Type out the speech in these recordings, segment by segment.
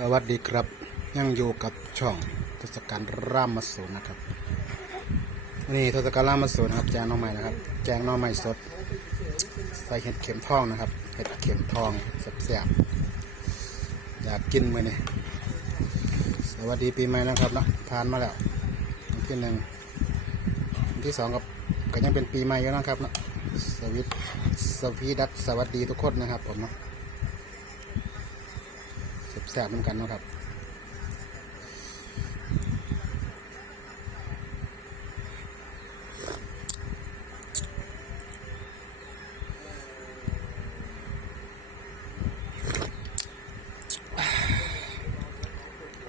สวัสดีครับ ยังอยู่กับช่องทศกัณฐ์รามสูนนะครับวันนี้ทศกัณฐ์รามสูนนะครับแกงน่อไม้นะครับแกงน่อไม้สด ใส่เห็ดเข็มทองนะครับ เห็ดเข็มทองแซ่บๆอยากกินมือนี้สวัสดีปีใหม่นะครับนะผ่านมาแล้ววันที่หนึ่งวันที่สองกับก็ยังเป็นปีใหม่อยู่นะครับนะสวิตสวีดัสสวัสดีทุกคนนะครับผมเนาะ แสบๆเหมือนกันเนาะครับ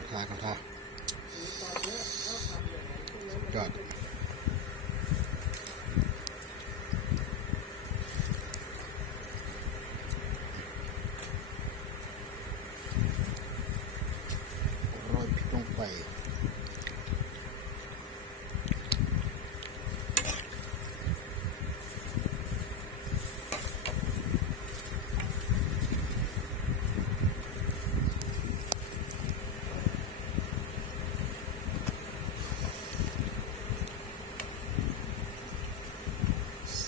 ทากันทาสุดยอดโรยพริกลง ไป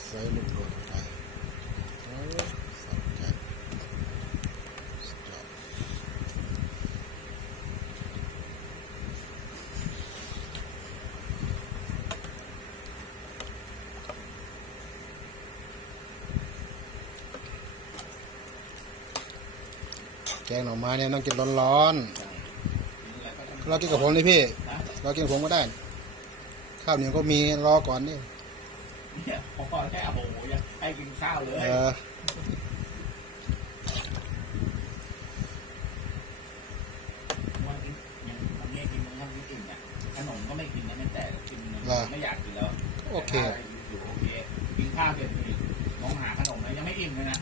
ใส่ลูกโดดไปโอ้สับใจสุดยอด แกงหน่อไม้เนี่ยต้องกินร้อนๆเรากินกับผมเลยพี่ เรากินกับผมก็ได้ ข้าวเหนียวก็มีรอก่อนนี่เนี่ยพอแค่โอ้โหอยากให้กินข้าวเลยเออวันนี้ยังวันนี้กินมันก็ไม่กินอะขนมก็ไม่กินนะแม้แต่กินไม่อยากกินแล้วโอเคอยู่โอเคกินข้าวเสร็จนี่มองหาขนมแล้วยังไม่อิ่มเลยนะ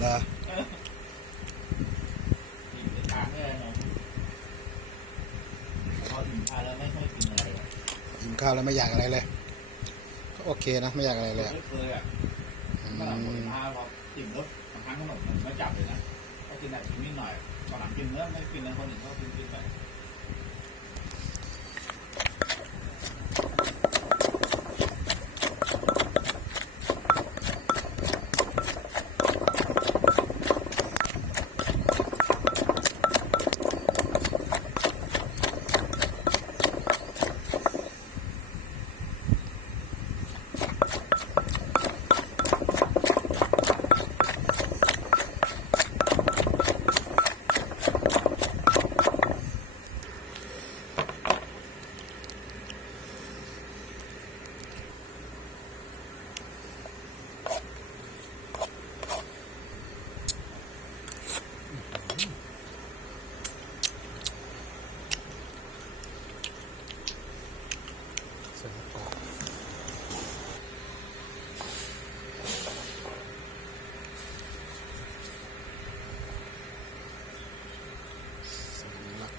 เหรอ กินจะทานเพื่อขนมพออิ่มข้าวแล้วไม่ค่อยกินอะไร กิน ข้าวแล้วไม่อยากอะไรเลย ก็โอเคนะไม่อยากอะไรเลยอะไม่เคยอะอืเมื่อหลังกินมาพออิ่มแล้วบางครั้งขนมมันไม่จับเลยนะก็กินแบบนิดหน่อยตอนหลังกินเนื้อไม่กินแล้วคนอื่นเขากินกินไป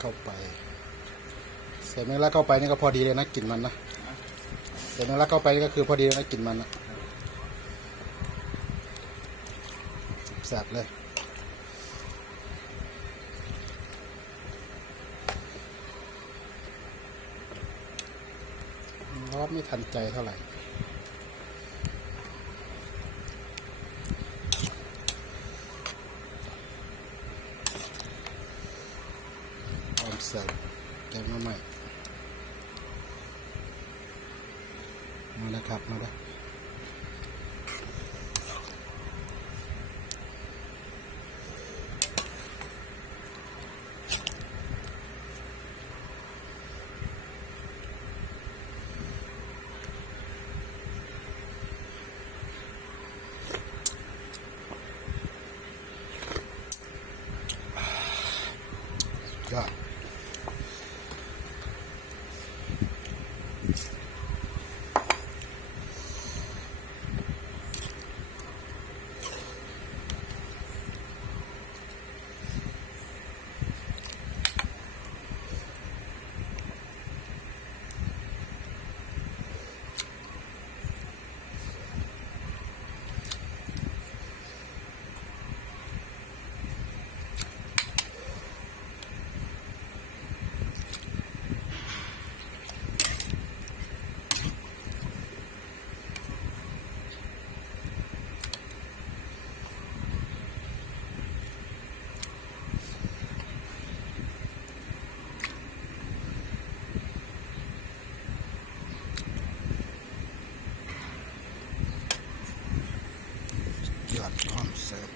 เข้าไปใส่เนื้อรักเข้าไปนี่ก็พอดีเลยนะกลิ่นมันนะใส่เนื้อรักเข้าไปนี่ก็คือพอดีเลยนะกลิ่นมันนะแซ่บเลยร้อนไม่ทันใจเท่าไหร่ สิร์ฟแกงมาใหม่มาแล้วครับ มาแล้ว เสิร์ฟ